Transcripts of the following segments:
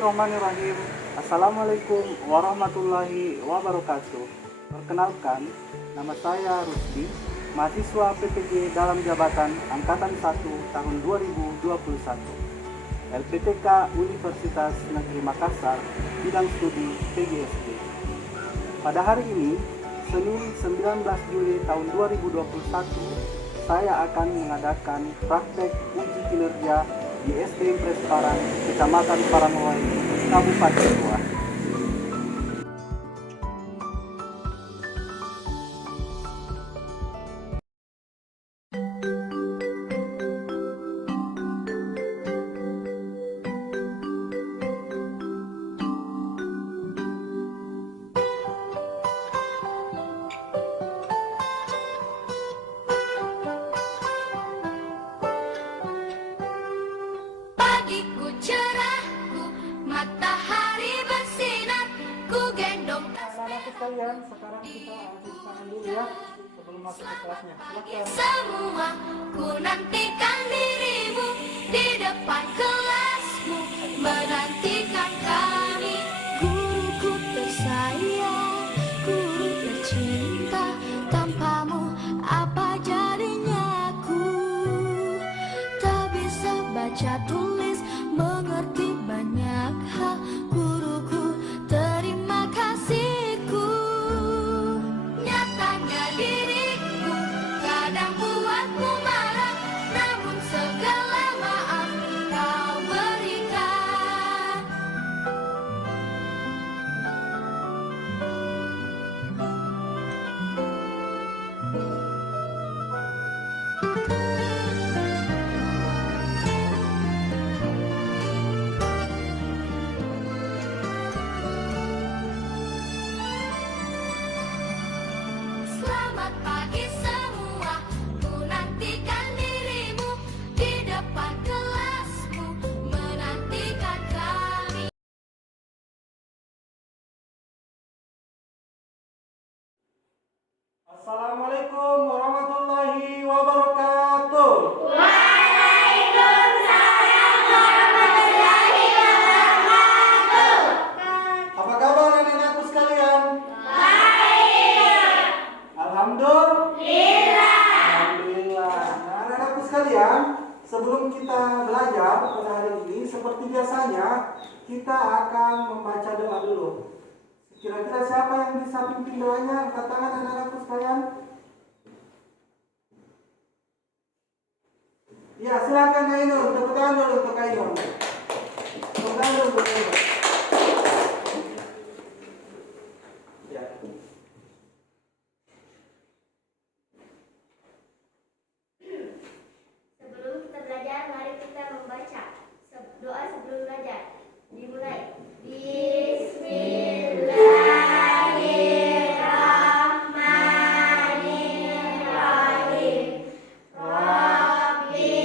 Bismillahirrahmanirrahim. Assalamualaikum warahmatullahi wabarakatuh. Perkenalkan, nama saya Rusdi, mahasiswa PPG dalam jabatan Angkatan 1 tahun 2021. LPTK Universitas Negeri Makassar, bidang studi PGSD. Pada hari ini, Senin 19 Juli tahun 2021, saya akan mengadakan praktek uji kinerja di SD Impres Parang, Kecamatan Parangwai, Kabupaten Goa. Pagiku cerahku, matahari bersinar, ku gendong Anak-anakku sekalian, sekarang kita cuci tangan dulu ya sebelum masuk ke kelasnya. Silakan. semua. Ku nantikan dirimu di depan kelasmu, menantikan kami. Guruku tersayang, guru tercinta, tanpamu apa jadinya aku? Tak bisa baca tulis, mengerti banyak hal. Guruku, terima kasihku. Nyatanya diriku kadang buatku marah, namun segala maaf kau berikan. Selamat pagi semua, ku nantikan dirimu di depan kelasmu, menantikan kami. Assalamualaikum warahmatullahi wabarakatuh. Apa kabar anak-anakku sekalian? Alhamdulillah. Nah, anak-anakku sekalian, sebelum kita belajar pada hari ini, seperti biasanya, kita akan membaca doa dulu. Kira-kira siapa yang bisa pimpin doanya? Angkat tangan anak-anakku sekalian. Ya, silakan Ainul. Tepuk tangan dulu untuk Ainul. Tepuk tangan dulu untuk Ainul. Ya. Sebelum kita belajar, mari kita membaca doa sebelum belajar. Dimulai. Bismillahirrahmanirrahim. Rabbi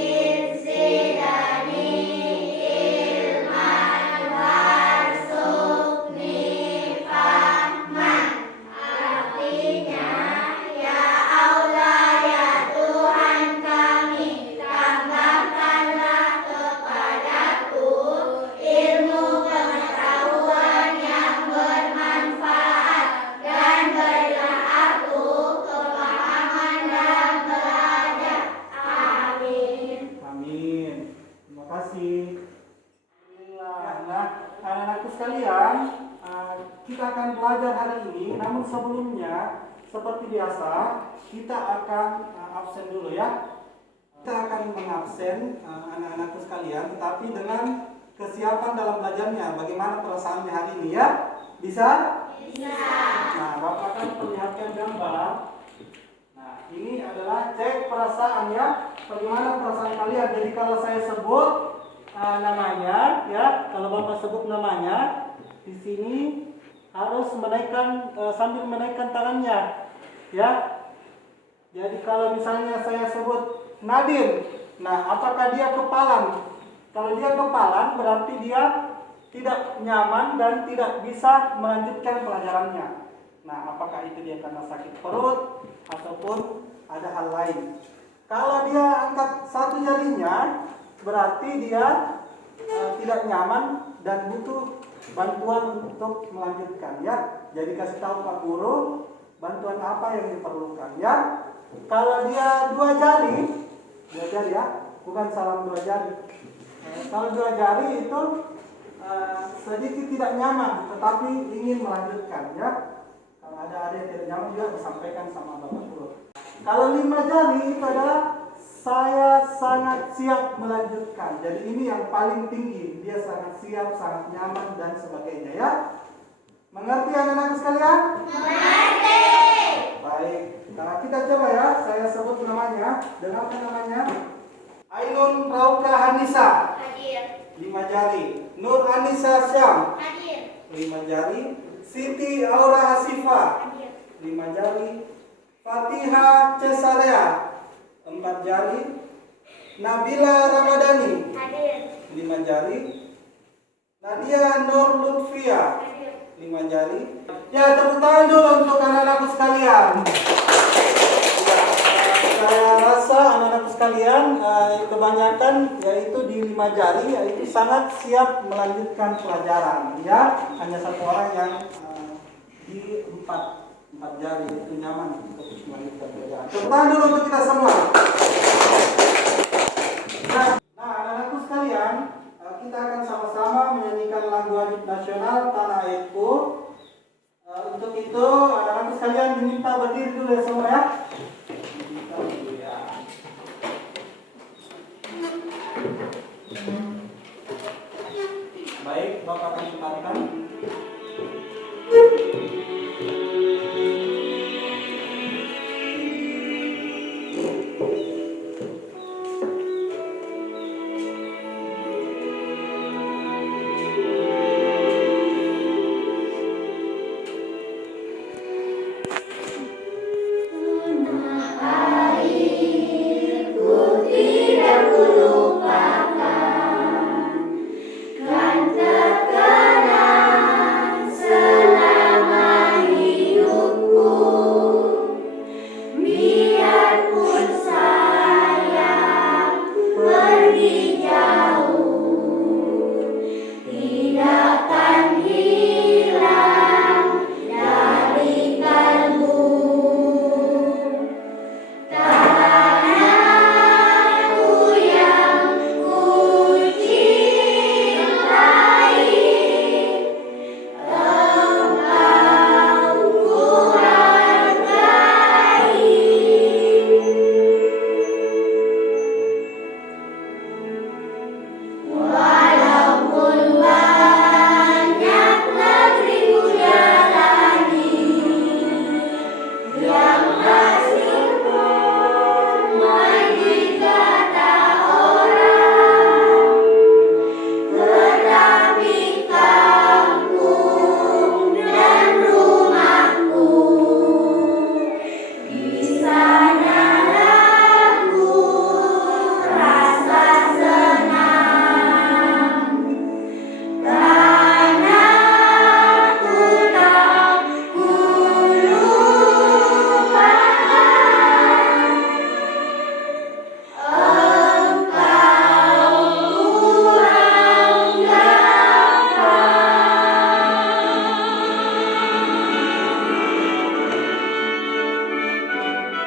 zidani ilman warzuqni fahman. Artinya, ya Allah, ya Tuhan kami, tambahkanlah kepadaku ilmu pengetahuan yang bermanfaat, dan berilah aku kepahaman dan belajar. Amin. Amin. Terima kasih. Alhamdulillah. Nah, anak-anakku sekalian, kita akan belajar hari ini. Namun sebelumnya, seperti biasa, kita akan absen dulu ya. Kita akan mengabsen anak-anakku sekalian, tetapi dengan kesiapan dalam belajarnya. Bagaimana perasaannya hari ini ya? Bisa? Bisa. Nah, Bapak akan perlihatkan gambar. Nah, ini adalah cek perasaan ya. Bagaimana perasaan kalian? Jadi kalau saya sebut namanya ya, kalau Bapak sebut namanya, di sini harus menaikkan sambil menaikkan tangannya. Ya. Jadi kalau misalnya saya sebut Nadir, nah apakah dia kepalan? Kalau dia kepalan berarti dia tidak nyaman dan tidak bisa melanjutkan pelajarannya. Nah, apakah itu dia karena sakit perut ataupun ada hal lain? Kalau dia angkat satu jarinya, berarti dia tidak nyaman dan butuh bantuan untuk melanjutkan ya. Jadi kasih tahu Pak Guru bantuan apa yang diperlukan ya. Kalau dia 2 jari ya, bukan salam 2 jari. Kalau 2 jari itu sedikit tidak nyaman, tetapi ingin melanjutkan ya. Kalau ada yang tidak nyaman juga disampaikan sama Bapak Guru. Kalau 5 jari itu adalah saya sangat siap melanjutkan. Jadi ini yang paling tinggi. Dia sangat siap, sangat nyaman dan sebagainya ya. Mengerti anak-anak sekalian? Mengerti. Baik. Nah, kita coba ya. Saya sebut namanya. Dengarkan namanya. Ainun Rauka Hanisa. Hadir. 5 jari. Nur Anissa Syam. Hadir. 5 jari. Siti Aura Asifa. Hadir. 5 jari. Fatiha Cesarea. 4 jari. Nabila Ramadhani. Hadir. 5 jari. Nadia Nur Lutfia. Hadir. 5 jari. Ya, tepuk tangan dulu untuk anak-anakku sekalian. Saya rasa anak-anakku sekalian kebanyakan yaitu di 5 jari yaitu sangat siap melanjutkan pelajaran ya. Hanya 1 orang yang di 4 jari itu nyaman untuk melanjutkan pelajaran. Tepuk tangan dulu untuk kita semua. Nah, anak-anakku sekalian, kita akan sama-sama menyanyikan lagu wajib nasional Tanah Airku. Untuk itu, anak-anakku sekalian diminta berdiri dulu ya semua ya. Baik, Bapak akan putarkan.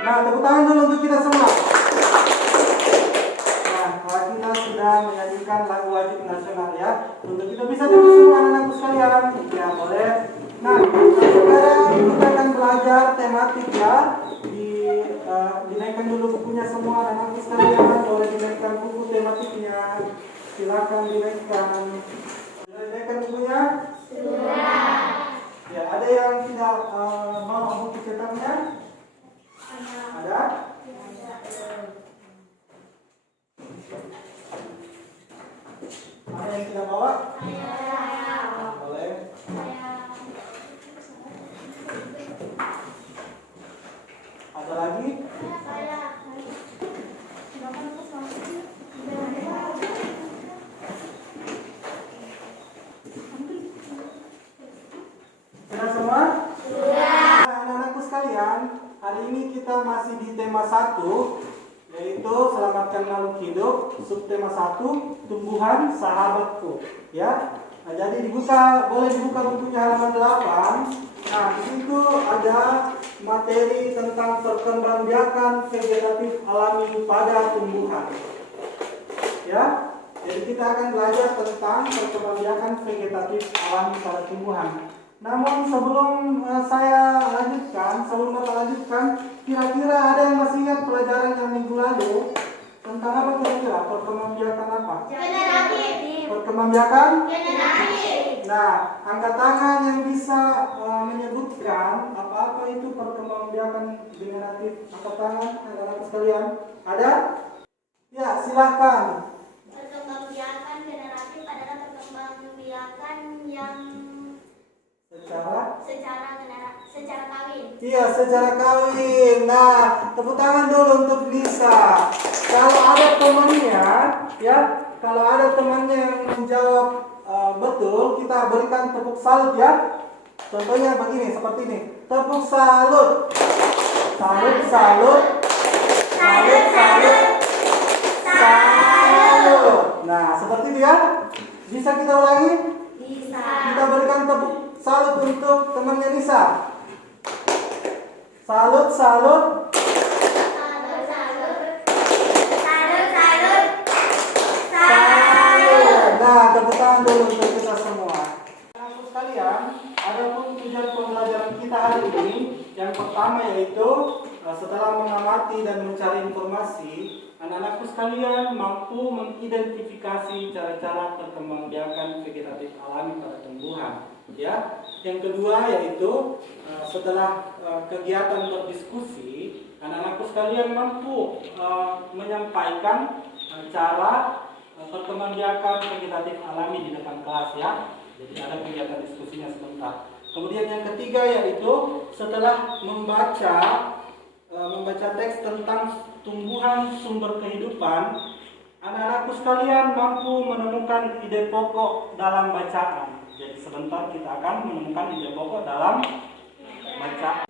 Nah, tepuk tangan dulu untuk kita semua. Nah, kalau kita sudah menyanyikan lagu wajib nasional ya, untuk kita bisa duduk semua anak-anakku sekalian. Ya, boleh. Nah, sekarang kita akan belajar tematik ya. Dinaikkan dulu bukunya semua anak-anakku sekalian. Boleh dinaikkan buku tematiknya. Silakan dinaikkan. Sudah dinaikkan bukunya? Sudah. Ya, ada yang tidak mau buku cetaknya? Ada? Ada yang tidak bawa? Boleh. Ada lagi? Sudah semua? Sudah. Anak-anakku sekalian, hari ini kita masih di tema 1, yaitu selamatkan makhluk hidup. Subtema 1, tumbuhan sahabatku. Ya, Nah, jadi boleh dibuka bukunya halaman 8. Nah, di situ ada materi tentang perkembangbiakan vegetatif alami pada tumbuhan. Ya, jadi kita akan belajar tentang perkembangbiakan vegetatif alami pada tumbuhan. Namun sebelum Bapak lanjutkan, kira-kira ada yang masih ingat pelajaran yang minggu lalu tentang apa kira-kira? Perkembangbiakan apa? Generatif. Perkembangbiakan? Generatif. Nah, angkat tangan yang bisa menyebutkan apa-apa itu perkembangbiakan generatif. Angkat tangan, anak-anak sekalian. Ada? Ya, silakan. Perkembangbiakan generatif adalah perkembangbiakan yang secara kawin. Iya, secara kawin. Nah, tepuk tangan dulu untuk Lisa. Kalau ada temannya yang menjawab betul, kita berikan tepuk salut ya. Contohnya begini, seperti ini. Tepuk salut. Salut, salut. Salut, salut. Salut. Nah, seperti itu ya. Bisa kita ulangi? Bisa. Kita berikan tepuk salut untuk temannya Lisa. Salut, salut. Salut, salut. Salut, salut. Salut. Nah, tepuk tangan dulu untuk kita semua. Anak-anak sekalian, adapun tujuan pembelajaran kita hari ini, yang pertama yaitu setelah mengamati dan mencari informasi, anak-anakku sekalian mampu mengidentifikasi cara-cara perkembangbiakan vegetatif alami pada tumbuhan. Ya, yang kedua yaitu setelah kegiatan berdiskusi, anak-anakku sekalian mampu menyampaikan cara perkembangbiakan vegetatif alami di depan kelas ya. Jadi ada kegiatan diskusinya sebentar. Kemudian yang ketiga yaitu setelah membaca teks tentang tumbuhan sumber kehidupan, anak-anakku sekalian mampu menemukan ide pokok dalam bacaan. Jadi sebentar kita akan menemukan ide pokok dalam bacaan.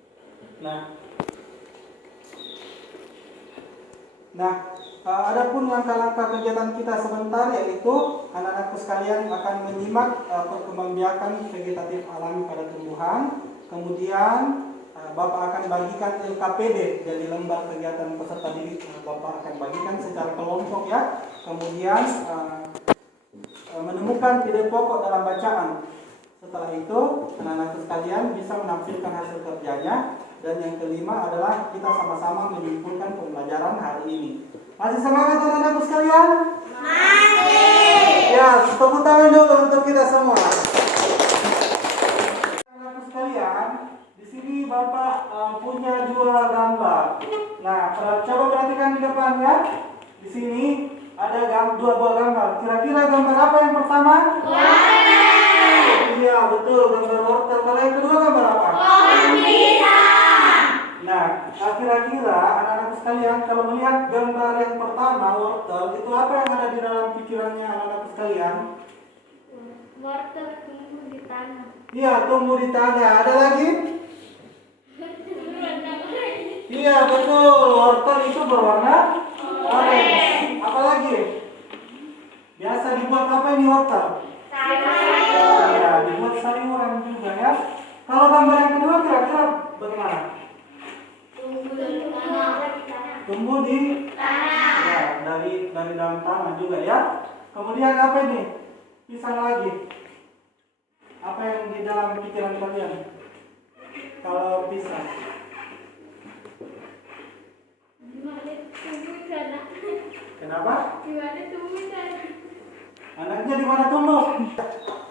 Adapun langkah-langkah kegiatan kita sebentar yaitu anak-anakku sekalian akan menyimak perkembangbiakan vegetatif alami pada tumbuhan. Kemudian Bapak akan bagikan LKPD, jadi lembar kegiatan peserta didik. Bapak akan bagikan secara kelompok ya. Kemudian menemukan ide pokok dalam bacaan. Setelah itu anak-anak sekalian bisa menampilkan hasil kerjanya. Dan yang kelima adalah kita sama-sama menyimpulkan pembelajaran hari ini. Masih semangat anak-anak sekalian? Masih. Ya, tepuk tangan dulu untuk kita semua. Anak-anak sekalian, di sini Bapak punya dua gambar. Nah, coba perhatikan di depan ya. Di sini ada dua buah gambar. Kira-kira gambar apa yang pertama? Wortel. Iya, betul, gambar wortel. Kalau yang kedua gambar apa? Pohon pisang. Nah, kira-kira anak-anak sekalian kalau melihat gambar yang pertama wortel, itu apa yang ada di dalam pikirannya anak-anak sekalian? Wortel tumbuh di tanah. Iya, tumbuh di tanah. Ada lagi? Iya, betul. Wortel itu berwarna orange. Apa lagi? Biasa dibuat apa ini wortel? Sayur. Iya, dibuat sayuran juga ya. Kalau gambar yang kedua kira-kira bagaimana? Tumbuh di tanah. Ya, dari dalam tanah juga ya. Kemudian apa ini? Pisang lagi. Apa yang di dalam pikiran kalian? Kalau pisang. Kenapa? Anaknya di mana tumbuh?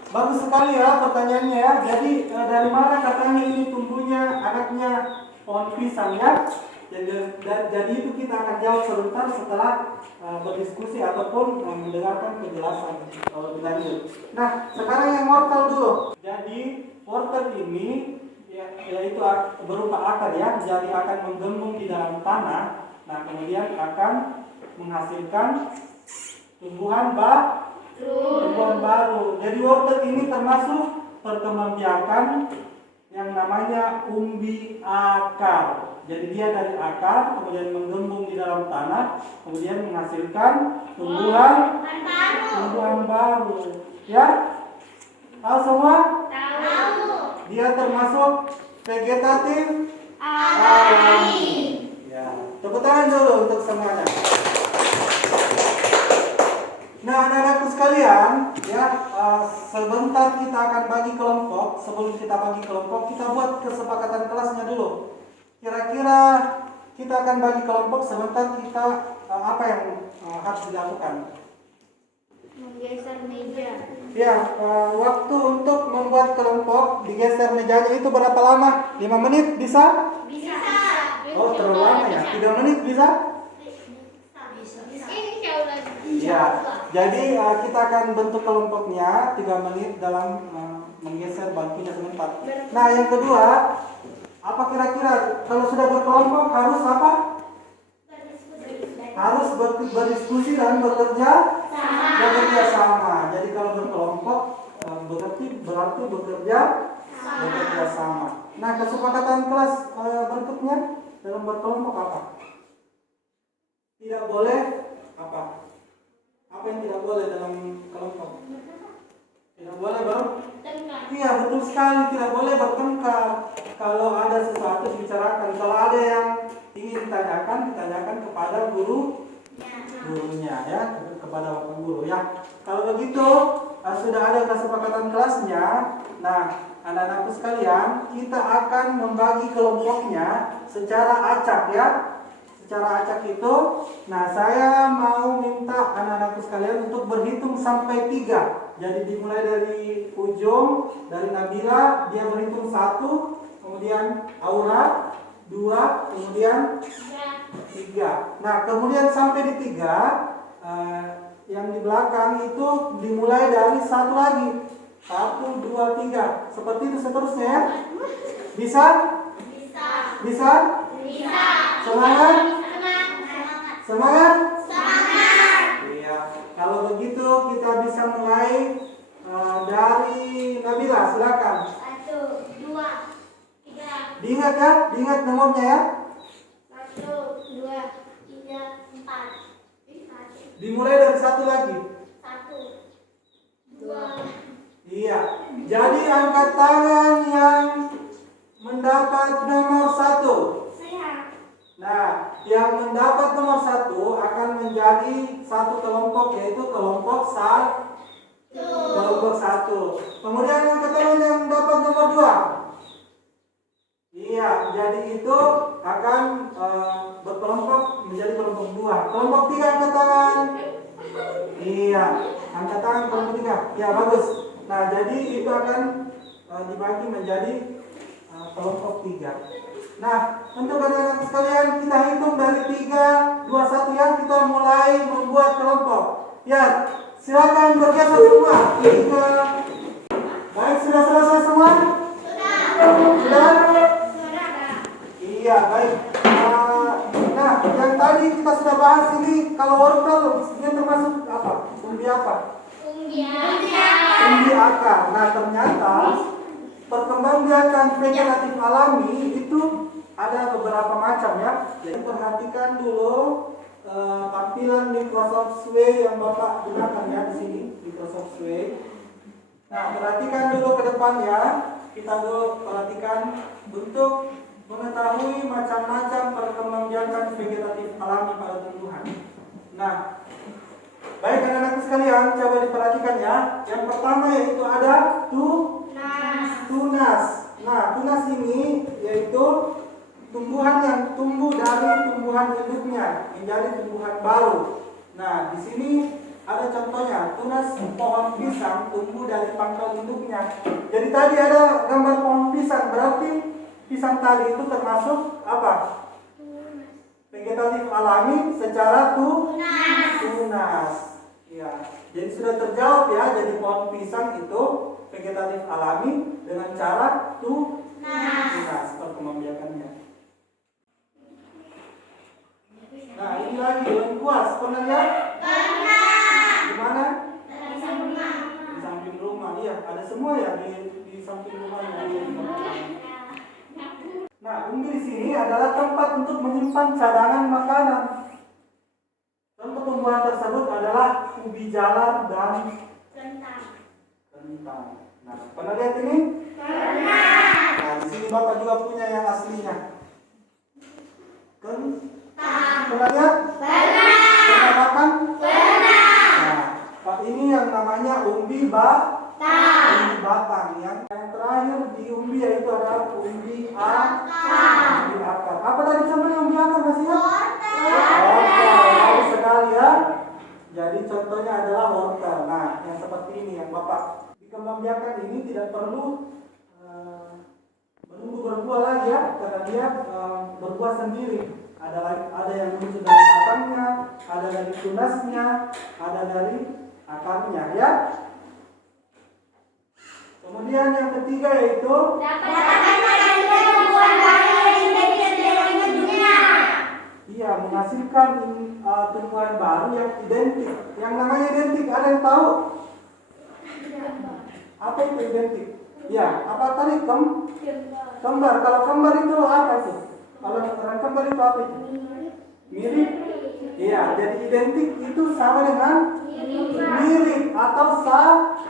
Bagus sekali ya pertanyaannya ya. Jadi dari mana katanya ini tumbuhnya anaknya pohon pisang ya? Jadi itu kita akan jawab sebentar setelah berdiskusi ataupun mendengarkan penjelasan lebih lanjut. Nah, sekarang yang wortel dulu. Jadi wortel ini yaitu berupa akar ya, jadi akan menggembung di dalam tanah. Nah, kemudian akan menghasilkan tumbuhan baru. Jadi wortel ini termasuk perkembangbiakan yang namanya umbi akar. Jadi dia dari akar kemudian menggembung di dalam tanah, kemudian menghasilkan tumbuhan baru. Ya. Tahu semua? Tahu. Dia termasuk vegetatif Alami. ya. Tepuk tangan dulu untuk semuanya. Nah, anak-anakku sekalian, ya, sebentar kita akan bagi kelompok. Sebelum kita bagi kelompok, kita buat kesepakatan kelasnya dulu. Kira-kira kita akan bagi kelompok. Sebentar kita apa yang harus dilakukan? Menggeser meja. Ya, waktu untuk membuat kelompok digeser mejanya itu berapa lama? 5 menit bisa? Bisa. Oh, terlalu lama ya? 3 menit bisa? Ini jauh lagi. Ya, jadi kita akan bentuk kelompoknya 3 menit dalam menggeser bangkunya sebentar. Nah, yang kedua, apa kira-kira kalau sudah berkelompok harus apa? Harus berdiskusi dan bekerja sama. Jadi kalau berkelompok berarti bekerja sama. Nah, kesepakatan kelas berikutnya dalam berkelompok apa? Tidak boleh apa? Apa yang tidak boleh dalam kelompok? Tidak boleh Iya, betul sekali, tidak boleh bertengkar. Kalau ada sesuatu dibicarakan, kalau ada yang ingin ditanyakan kepada gurunya ya, kepada bapak guru ya. Kalau begitu sudah ada kesepakatan kelasnya. Nah, anak-anakku sekalian, kita akan membagi kelompoknya secara acak ya. Secara acak itu, nah saya mau minta anak-anakku sekalian untuk berhitung sampai 3. Jadi dimulai dari ujung, dari Nabila, dia berhitung 1, kemudian Aura 2, kemudian 3. Nah, kemudian sampai di 3, yang di belakang itu dimulai dari 1 lagi. 1, 2, 3. Seperti itu seterusnya ya. Bisa? Bisa? Semangat? Semangat? Iya. Kalau begitu kita bisa mulai dari Nabila, silakan. 1, 2, 3. Diingat ya, diingat nomornya ya. 1, 2, 3, 4. Dimulai dari 1 lagi. 1, 2. Iya. Jadi angkat tangan yang mendapat nomor 1. Nah, yang mendapat nomor 1 akan menjadi satu kelompok, yaitu kelompok 1. Kemudian angkat tangan yang mendapat nomor 2. Iya, jadi itu akan berkelompok menjadi kelompok 2. Kelompok 3 angkat tangan. Iya, angkat tangan kelompok 3. Ya, bagus. Nah, jadi itu akan dibagi menjadi kelompok 3. Nah, untuk anak-anak sekalian kita hitung dari 3, 2, 1 ya, kita mulai membuat kelompok. Ya, silakan bergeser semua. 3. Baik, sudah selesai semua? Sudah? Iya, baik. Nah, yang tadi kita sudah bahas ini, kalau wortel ini termasuk apa? Umbi apa? Umbi akar. Nah, ternyata perkembangbiakan vegetatif alami itu ada beberapa macam ya. Jadi perhatikan dulu tampilan Microsoft Sway yang Bapak gunakan ya di sini, Microsoft Sway. Nah, perhatikan dulu ke depan ya. Kita dulu perhatikan untuk mengetahui macam-macam perkembangbiakan vegetatif alami pada tumbuhan. Nah, baik anak-anak sekalian, coba diperhatikan ya. Yang pertama yaitu ada tunas. Nah, tunas ini yaitu tumbuhan yang tumbuh dari tumbuhan induknya menjadi tumbuhan baru. Nah, di sini ada contohnya, tunas pohon pisang tumbuh dari pangkal induknya. Jadi tadi ada gambar pohon pisang, berarti pisang tadi itu termasuk apa? Vegetatif alami secara tunas. Ya, jadi sudah terjawab ya. Jadi pohon pisang itu vegetatif alami dengan cara tunas perkembangbiakannya. Nah, ini lagi lengkuas, pernah lihat? Di mana? Di samping rumah. Iya, ada semua ya di samping rumahnya. Nah, umbi di sini adalah tempat untuk menyimpan cadangan makanan. Contoh tumbuhan tersebut adalah ubi jalar dan kentang. Nah, pernah lihat ini? Nah, di sini Bapak juga punya yang aslinya. Pernah lihat? Pernah makan? Nah, Pak ini yang namanya umbi batang. Yang terakhir di umbi yaitu adalah umbi akar. Apa tadi namanya umbi akar masih ya? Wortel. Bagus sekali ya. Jadi contohnya adalah wortel. Nah, yang seperti ini yang Bapak dikembangbiakan ini tidak perlu menunggu berbuah lagi ya, karena dia berbuah sendiri. Ada yang muncul dari batangnya, ada dari tunasnya, ada dari akarnya ya. Kemudian yang ketiga yaitu iya, menghasilkan tumbuhan baru yang identik. Yang namanya identik, ada yang tahu? Apa itu identik? Ya, apa tadi? Kembar. Kalau kembar itu apa itu? Kalau orang kembar itu apa itu? Mirip. Iya, jadi identik itu sama dengan mirip atau sama.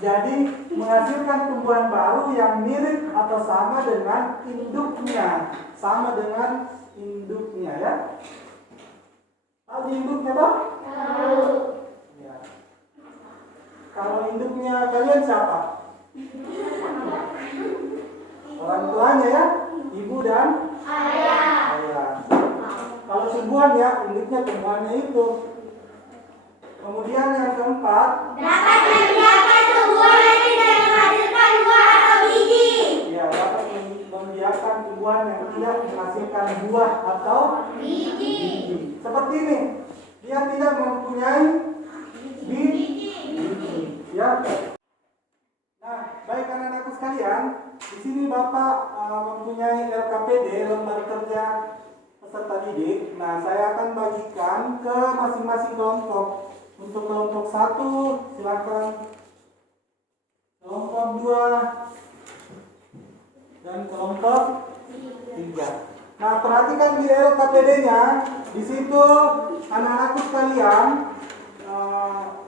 Jadi menghasilkan tumbuhan baru yang mirip atau sama dengan induknya. Sama dengan induknya ya. Tahu induknya toh? Tahu. Ya. Kalau induknya kalian siapa? Orang tuanya ya, ibu dan ayah. Kalau tumbuhan ya, induknya tumbuhannya itu. Kemudian yang keempat, dapat membiarkan tumbuhan yang tidak menghasilkan buah atau biji. ya, dapat membiarkan tumbuhan yang tidak menghasilkan buah atau Biji. Seperti ini, dia tidak mempunyai biji. Ya. Nah, baik anak-anakku sekalian, di sini Bapak mempunyai LKPD, lembar kerja peserta didik. Nah, saya akan bagikan ke masing-masing kelompok. Untuk kelompok 1 silakan, kelompok 2 dan kelompok 3. Nah, perhatikan di LKPD-nya. Di situ anak-anakku sekalian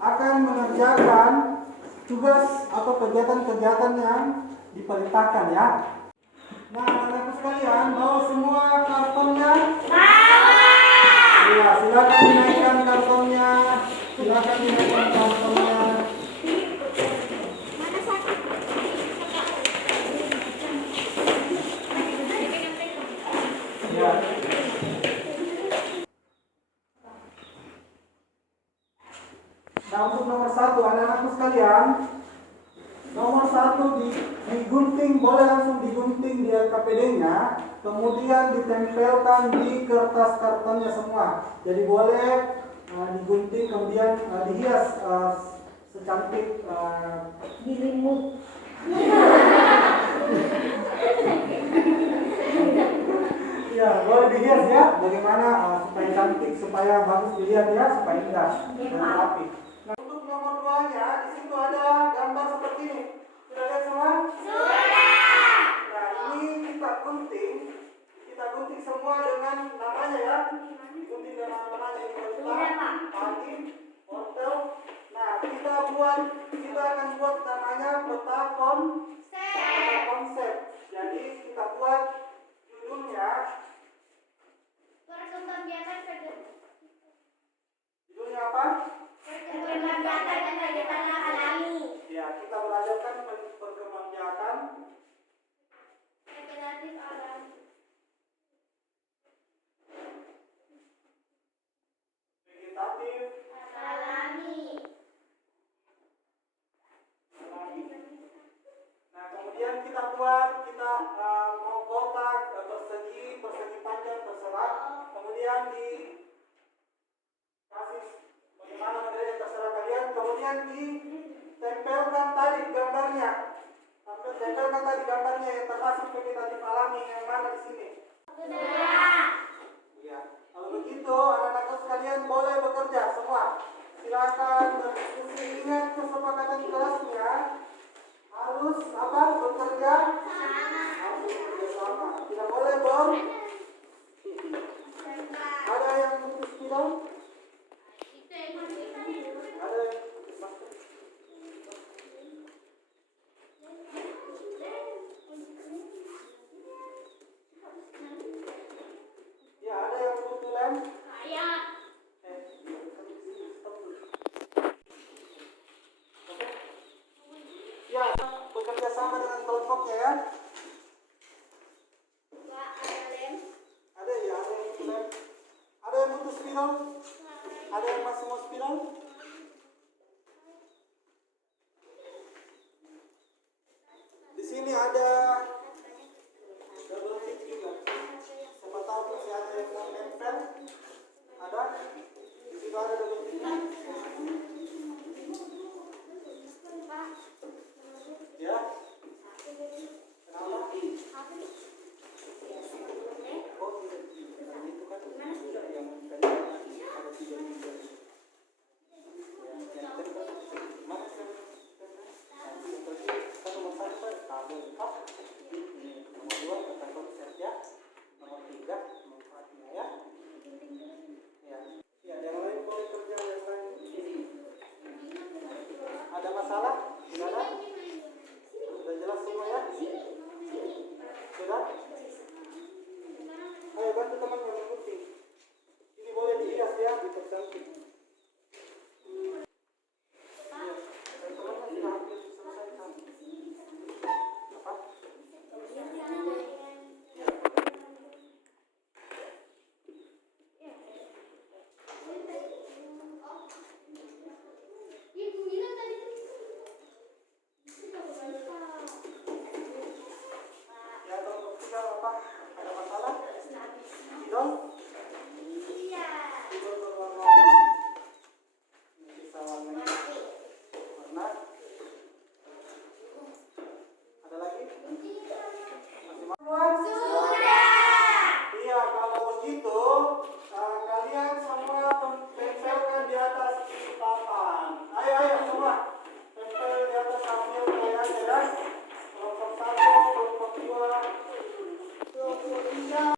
akan mengerjakan tugas atau kegiatan-kegiatan yang diperintahkan ya. Nah, anak-anakku sekalian, bawa semua kartonnya? Iya, silakan dinaikkan kartonnya. Silakan dinaikkan kartonnya. Ya. Nah, untuk nomor 1 anak-anakku sekalian, nomor 1 digunting, boleh langsung digunting di LKPD-nya, kemudian ditempelkan di kertas kartonnya semua. Jadi boleh digunting kemudian dihias secantik Dirimu. ya, boleh dihias ya. Bagaimana supaya cantik, supaya bagus dilihat ya, supaya indah dan rapi. Nah, untuk nomor 2-nya di situ ada gambar seperti ini. Sudah lihat semua? Sudah. Nah, ini kita gunting semua dengan namanya ya. Gunting dengan namanya ini padi, wortel. Nah, kita akan buat namanya peta konsep. Jadi kita buat judulnya. Judulnya apa? Perkembangbiakan kegiatan alami. Ya, kita belajarkan perkembangbiakan Vegetatif alami. vegetatif Alami. Nah, kemudian kita mau kotak, persegi panjang, terserah. Kemudian dikasih bagaimana modelnya terserah kalian. Kemudian ditempelkan tadi gambarnya. Tempelkan tadi gambarnya yang termasuk vegetatif alami yang mana di sini. Sudah. Ya. Kalau begitu, anak-anak sekalian boleh bekerja semua. Silakan berdiskusi. Ingat kesepakatan kelasnya harus bekerja sama. Tidak boleh ada yang putus tidak? Ada yang kalian? Saya. Stop dulu. Oke. Ya, bekerja sama dengan kelompoknya ya. Pak, ada lem. Ada ya, ada yang butuh lem. Ada yang butuh spidol? Ada yang masih mau spidol? Di sini ada double tip juga. Siapa tahu masih ada yang mau nempel? Ada? Di situ ada double tip. Pak. Ya. Kenapa? Oh, itu kan yang ada tiga juga. Ya, yang tadi mana sih? Kan nomor satu kabel lengkap. Ini nomor dua kata konsep ya. Nomor tiga manfaatnya ya. Ya, ya yang lain boleh kerja yang lain. Ada masalah? Tidak ada? Sudah jelas semua ya? Sudah? Ayo bantu teman yang mengikuti. Ini boleh dihias ya, dipercantik. Ya, teman-teman sudah hampir selesai kan? Apa? Ya, kalau tinggal apa? Ada masalah? Tidak? Iya. Tidak berwarna. Ini bisa warnanya. Warna. Ada lagi? Masih mau? Iya, kalau begitu kalian semua tempelkan di atas papan. Ayo semua, tempel di atas sambil kalian ya. Kelompok 1, kelompok 2, kelompok 3.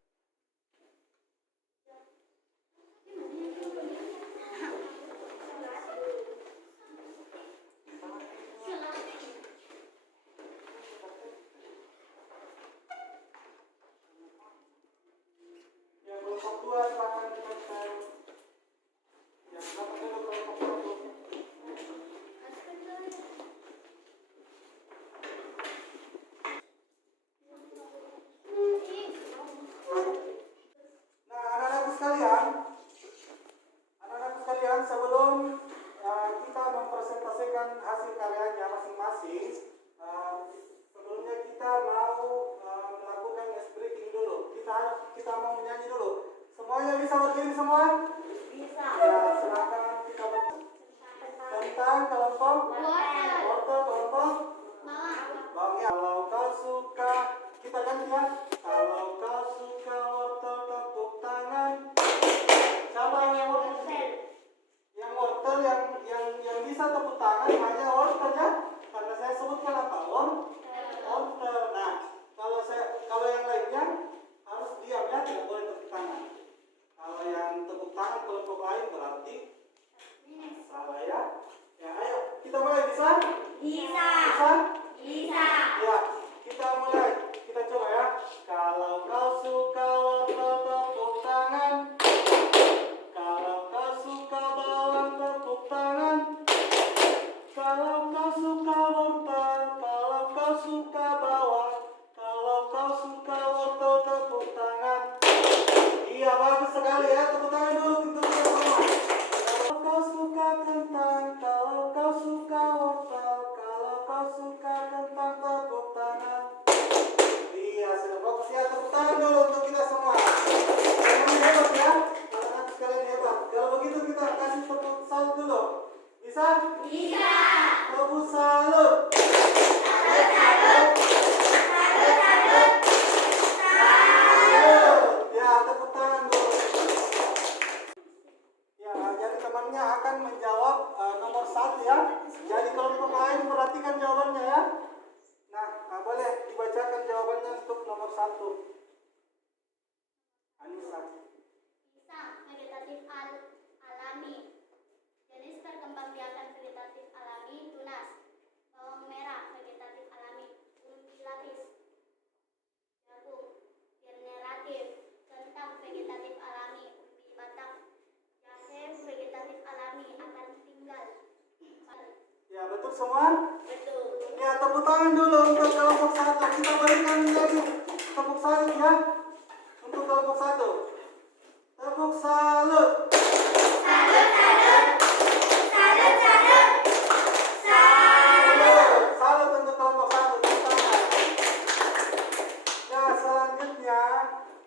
Yang kelompok 2 silakan ditempel. Yang silakan dulu kelompok 1. Nah, anak-anakku sekalian, sebelum kita mempresentasikan hasil karyanya masing-masing, sebelumnya kita mau melakukan ice breaking dulu. Kita mau menyanyi dulu. Semuanya bisa berdiri semua? Bisa. Ya, silakan kita tentang kelompok wortel, kelompok bawangnya. Kalau kau suka, kita ganti ya. Kalau kau suka wortel, tepuk tangan. Siapa yang wortel? Yang wortel yang bisa tepuk tangan hanya wortel ya. Karena saya sebutkan apa? Wortel. Nah, kalau yang lainnya harus diam ya, tidak boleh tepuk tangan. Kalau yang tepuk tangan kelompok lain berarti salah ya. Ya, ayo kita mulai, bisa? Bisa. Bisa? Bisa. Ya, kita mulai. Kita coba ya. Kalau kau suka wortel, tepuk tangan. Kalau kau suka bawang, tepuk tangan. Kalau kau suka wortel, kalau kau suka bawang, kalau kau suka wortel, tepuk tangan. Iya, bagus sekali ya. Tepuk tangan dulu untuk kita semua. Kalau kau suka kentang, kalau kau suka wortel, kalau kau suka kentang, tepuk tangan. Iya, sudah bagus ya. Tepuk tangan dulu untuk kita semua. Memang hebat ya. Anak-anak sekalian hebat. Kalau begitu kita kasih tepuk salut dulu. Bisa? Bisa. Tepuk salut. Ya, tepuk tangan dulu. Ya, jadi temannya akan menjawab nomor 1 ya. Jadi kelompok lain perhatikan jawabannya ya. Nah, boleh dibacakan jawabannya untuk nomor 1. Anissa. Pisang, vegetatif alami. Jenis perkembangbiakan vegetatif alami, tunas. Bawang merah, vegetatif alami. Umbi lapis. Jagung, generatif. Kentang, vegetatif alami. Umbi semua? Betul. Ya, tepuk tangan dulu untuk kelompok 1. Kita berikan lagi tepuk salut ya. Untuk kelompok 1. Tepuk salut. Salut, salut. Salut, salut. Salut. Salut untuk kelompok 1. Tepuk tangan. Ya, selanjutnya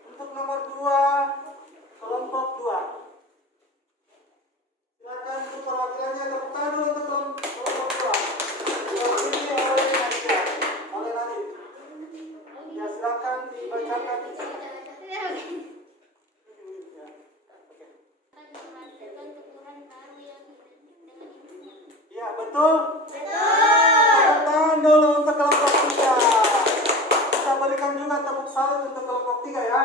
untuk nomor 2, kelompok 2. Silakan untuk perwakilannya, tepuk tangan dulu untuk kelompok 2. Diwakili oleh Nadia. Oleh Nadif. Ya, silakan dibacakan. Ya, oke. Ya, betul. Tepuk tangan dulu untuk kelompok 3. Kita berikan juga tepuk salut untuk kelompok 3 ya.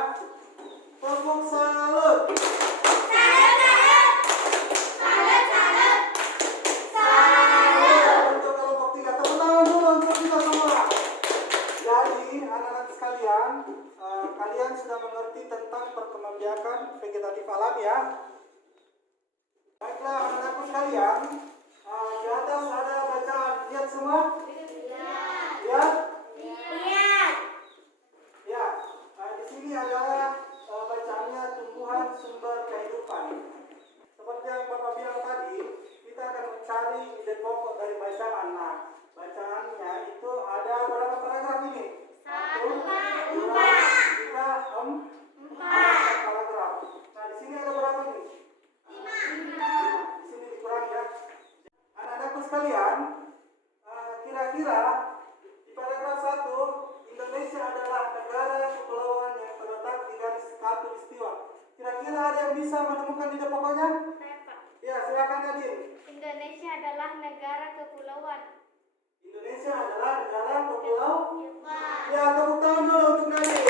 Tepuk salut. Untuk kelompok 3. Tepuk tangan dulu untuk kita semua. Jadi, anak-anak sekalian, kalian sudah mengerti tentang perkembangbiakan vegetatif alami ya. Baiklah, anak-anakku sekalian, di atas ada bacaan. Lihat semua? Ya? Ya, di sini adalah bacaannya tumbuhan sumber kehidupan. Seperti yang Bapak bilang tadi, kita akan mencari ide pokok dari bacaan. Nah, bacaannya itu ada berapa paragraf ini? 1, 2, 3, 4 paragraf. Nah, di sini ada berapa nih? 5. Di sini dikurang ya. Anak-anakku sekalian, kira-kira di paragraf 1, Indonesia adalah negara kepulauan yang terletak di garis khatulistiwa. Kira-kira ada yang bisa menemukan ide pokoknya? Ya, silakan Nadine. Indonesia adalah negara kepulauan. Indonesia adalah negara kepulauan. Ya, tepuk tangan dulu untuk Nadine.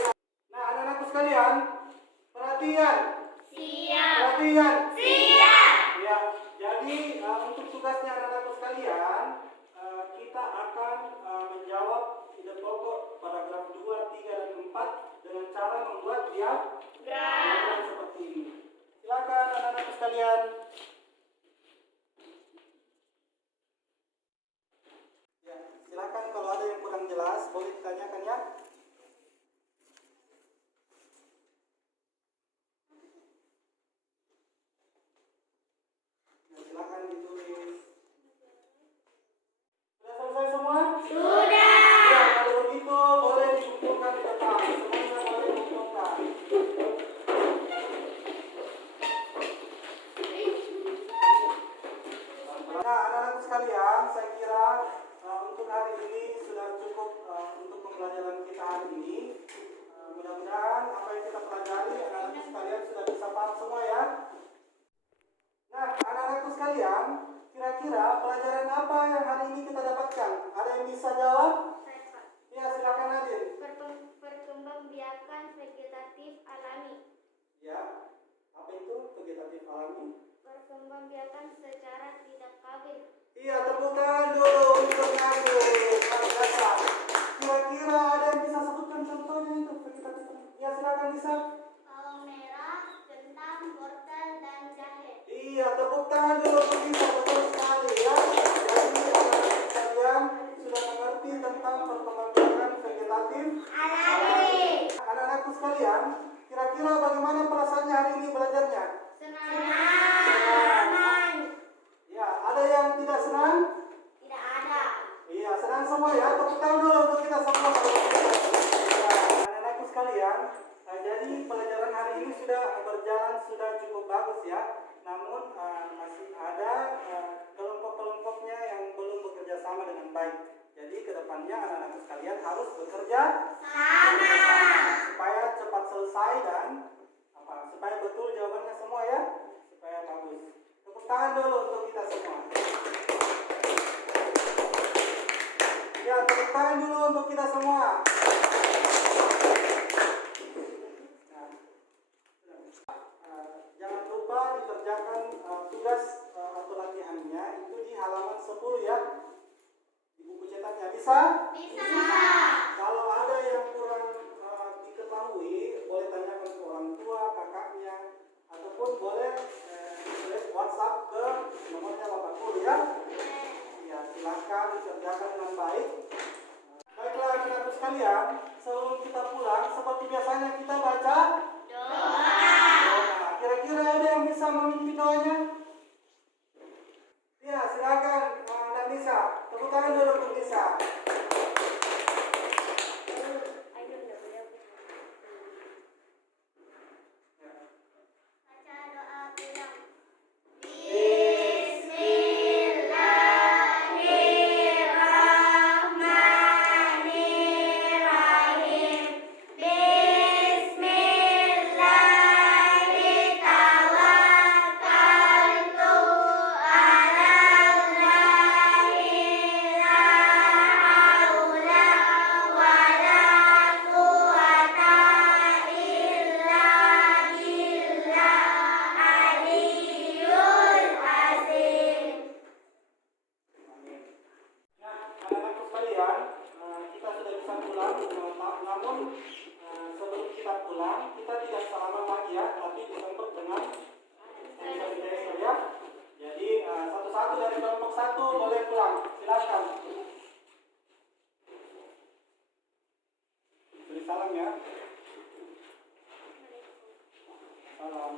Ya. Nah, anak-anakku sekalian, perhatian. Perhatian. Ya, jadi untuk tugasnya anak-anakku sekalian, kita akan menjawab ide pokok paragraf 2, 3, dan 4 dengan cara membuat diagram seperti ini. Silakan anak-anakku sekalian. Ya, silakan kalau ada yang kurang jelas boleh ditanyakan ya. Ya, silakan ditulis. Sudah selesai semua? Sudah. Ya, kalau begitu boleh dikumpulkan di depan. Semuanya boleh dikumpulkan. Nah, anak-anak sekalian, saya kira untuk hari ini sudah cukup untuk pembelajaran kita hari ini. Mudah-mudahan apa yang kita pelajari anak-anak sekalian sudah bisa paham semua ya. Nah, anak-anakku sekalian, kira-kira pelajaran apa yang hari ini kita dapatkan? Ada yang bisa jawab? Ya, silakan Nadine. Perkembangbiakan vegetatif alami. Ya, apa itu vegetatif alami? Perkembangbiakan secara tidak kabel. Iya, tepuk tangan dulu untuk Nadine. Luar biasa. Kira-kira ada yang bisa sebutkan contohnya itu vegetatif alami? Ya, silakan bisa. Bawang merah, kentang, wortel, dan jahe. Iya, tepuk tangan dulu untuk bisa, betul sekali ya. Jadi anak-anak sekalian sudah mengerti tentang perkembangbiakan vegetatif Alami. Anak-anakku sekalian, kira-kira bagaimana perasaannya hari ini belajarnya? Senang. Ya, ada yang tidak senang? Tidak ada. Iya, senang semua ya. Tepuk tangan dulu untuk kita semua. Ya, anak-anakku sekalian, jadi pelajaran hari ini sudah berjalan sudah cukup bagus ya. Namun masih ada kelompok-kelompoknya yang belum bekerja sama dengan baik. Jadi kedepannya anak-anak sekalian harus bekerja Sama. supaya cepat selesai dan supaya betul jawabannya semua ya, supaya bagus. Tepuk tangan dulu untuk kita semua. Ya, tepuk tangan dulu untuk kita semua. Jangan lupa dikerjakan tugas atau latihannya itu di halaman 10 ya. Di buku cetaknya bisa? Kalau ada yang kurang diketahui, boleh tanyakan ke orang tua, kakaknya, ataupun boleh WhatsApp ke nomornya Bapak Guru ya. memimpin doanya? Ya, silakan Nisa. Tepuk tangan dulu untuk Nisa. Baca doa pulang. Anak-anakku sekalian, kita sudah bisa pulang, namun sebelum kita pulang, kita tidak salaman lagi ya, tapi disambut dengan sanitizer ya. Jadi satu-satu dari kelompok satu boleh pulang, silakan. Beri salam ya. Salam.